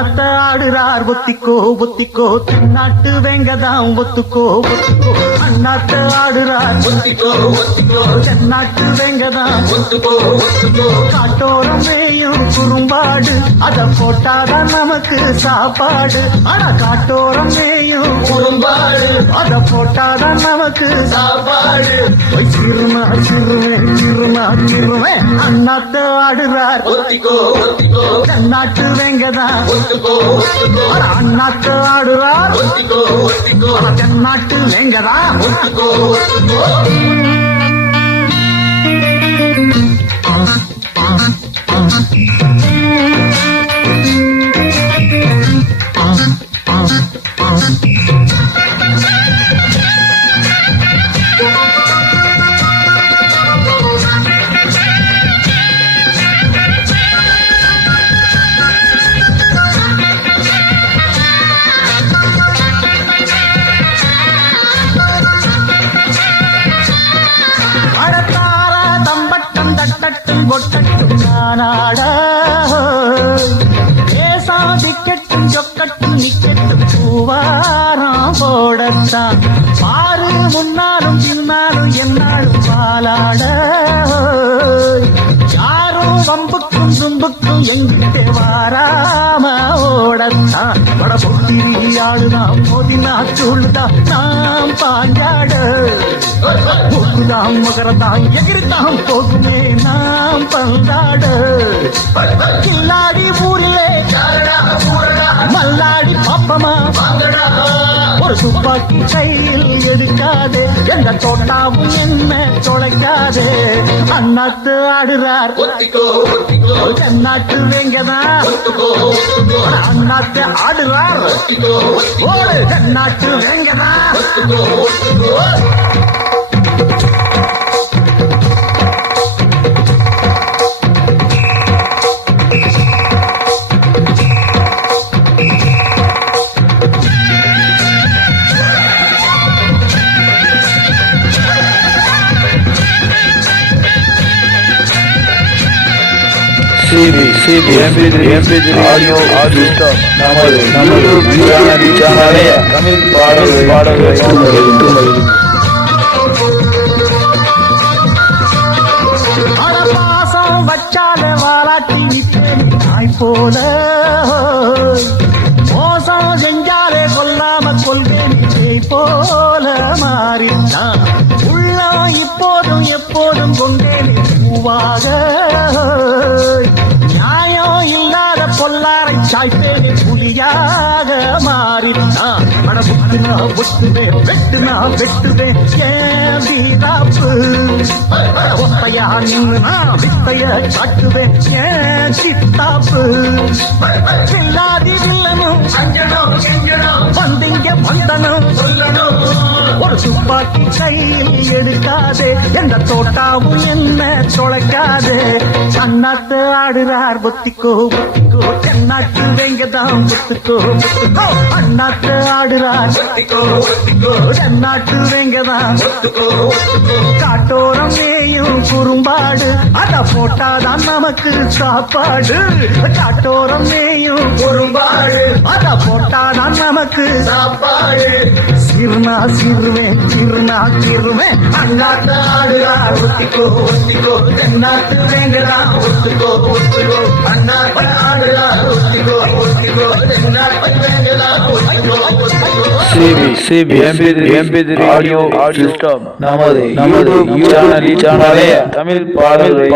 அண்ணாத்த ஆடுறார் ஒத்திக்கோ ஒத்திக்கோ தென்னாட்டு வெங்கதான் ஒத்துக்கோ ஒத்துக்கோ அண்ணாத்த ஆடுறார் ஒத்திக்கோ ஒத்திக்கோ தென்னாட்டு வெங்கதான் ஒத்துக்கோ ஒத்துக்கோ காட்டோரம் மேயும் குறும்பாடு அத போட்டாதான் நமக்கு சாப்பாடு ஆனா காட்டோரம் மேயும் குறும்பாடு அத போட்டாதான் நமக்கு சாப்பாடு சிறுமா சிறுமே சிறுமா சிறுமே அண்ணாத்த ஆடுறார் ஒத்திக்கோ ஒத்திக்கோ தென்னாட்டு வெங்கதான் அண்ணாத்து ஆடுறார் தென்னாட்டு வெங்கதா பொட்டட்டும் நானாட ஏசாதிக்கட்டும் சொக்கட்டும் நிக்கட்டும் பூவாராம் போடத்தான் பாரு முன்னாலும் பின்னாலும் என்னாலும் பாலாட யாரும் வம்புக்கும் தும்புக்கும் எங்கிட்ட வாராம ஓடத்தான் பட பொட்டிரி ஆளுதான் மோதினா சொல்லுதான் நாம் பாஞ்சாட போக்குதாம் மகரதாம் எகிரித்தாம் போகுமே நாம் பந்தாட கில்லாடி ஊரிலே மல்லாடி பாப்பமா ஒரு துப்பாக்கி கையில் எடுக்காதே எந்த தோட்டாவும் என்ன தொலைக்காதே அண்ணாத்து ஆடுறார் தென்னாட்டு வெங்கதான் அண்ணாத்து ஆடுறார் ஒரு தென்னாட்டு வெங்கதான் CB MP3 audio system நமது சேனலை தமிழ் பாடல்களை பாசம் வச்சால வாராட்டி நாய் போல மோசம் செஞ்சாலே கொல்லாம கொள்வேன் போல மாறித்தான் உள்ளம் இப்போதும் எப்போதும் கொண்டேன் பூவாக நியாயம் இல்லாத பொல்லாரை சாய்த்தேனே புலியாக மாறித்தான் படபுக்குனா ஒட்டுவேன் வெட்டுனா வெட்டுவேன் ஏன் வீராப்பு ஒத்தையா நின்னுனா வித்தைய காட்டுவேன் ஏன் சித்தாப்பு இல்லாதி வில்லனும் வந்திங்க வந்தனும் ஒரு துப்பாக்கி கையில் எடுக்காதே எந்த தோட்டாவும் என்ன தொலைக்காதே அண்ணாத்து ஆடுறார் ஒத்திக்கோ ஒத்திக்கோ தென்னாட்டு வெங்கதான் ஒத்துக்கோ ஒத்துக்கோ அண்ணாத்து ஆடுறார் தென்னாட்டு வெங்கதான் காட்டோரம் மேயும் குறும்பாடு அத போட்டாதான் நமக்கு சாப்பாடு காட்டோரம் மேயும் குறும்பாடு அத போட்டாதான் நமக்கு சாப்பாடு சிறுனா சிறுவே சிறுனா சிறுவே அண்ணாத்து ஆடுறார் ஒத்திக்கோ ஒத்திக்கோ தென்னாட்டு வெங்கதான் ஒத்துக்கோ ஒத்துக்கோ அண்ணாத்து ஆடுறார் ஒத்திக்கோ ஒத்திக்கோ தென்னாட்டு வெங்கதான் ஒத்துக்கோ ஒத்துக்கோ CB MP3 audio system நமது சேனலை தமிழ் பாடல்களை